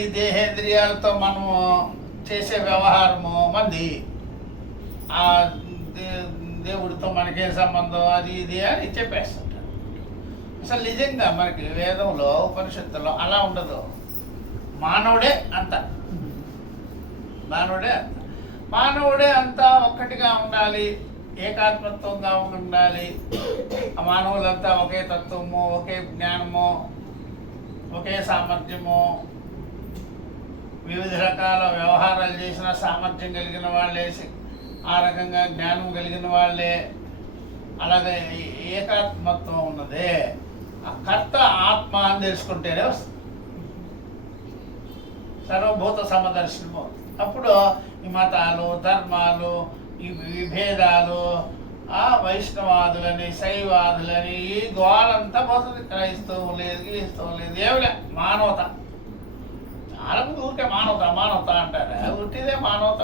ఈ దేహేంద్రియాలతో మనము చేసే వ్యవహారము మంది, ఆ దేవుడితో మనకేం సంబంధం అది ఇది అని చెప్పేస్తుంటారు. అసలు నిజంగా మనకి వేదంలో ఉపనిషత్తులో అలా ఉండదు. మానవుడే అంత, మానవుడే అంతా ఒక్కటిగా ఉండాలి, ఏకాత్మత్వంగా ఉండాలి. ఆ మానవులంతా ఒకే తత్వము, ఒకే జ్ఞానము, ఒకే సామర్థ్యము, వివిధ రకాల వ్యవహారాలు చేసిన సామర్థ్యం కలిగిన వాళ్ళే, ఆ రకంగా జ్ఞానం కలిగిన వాళ్ళే. అలాగే ఏకాత్మత్వం ఉన్నదే ఆ కర్త ఆత్మ అని తెలుసుకుంటేనే వస్తుంది. సర్వభూత సమదర్శనము. అప్పుడు ఈ మతాలు, ధర్మాలు, ఈ విభేదాలు, ఆ వైష్ణవాదులని, శైవాదులని, ఈ గోలంతా పోతుంది. క్రైస్తవం లేదు, గీస్తవం లేదు, ఏమిలే, మానవత. చాలా మంది ఊరికే మానవత అంటారు. ఉట్టిదే మానవత.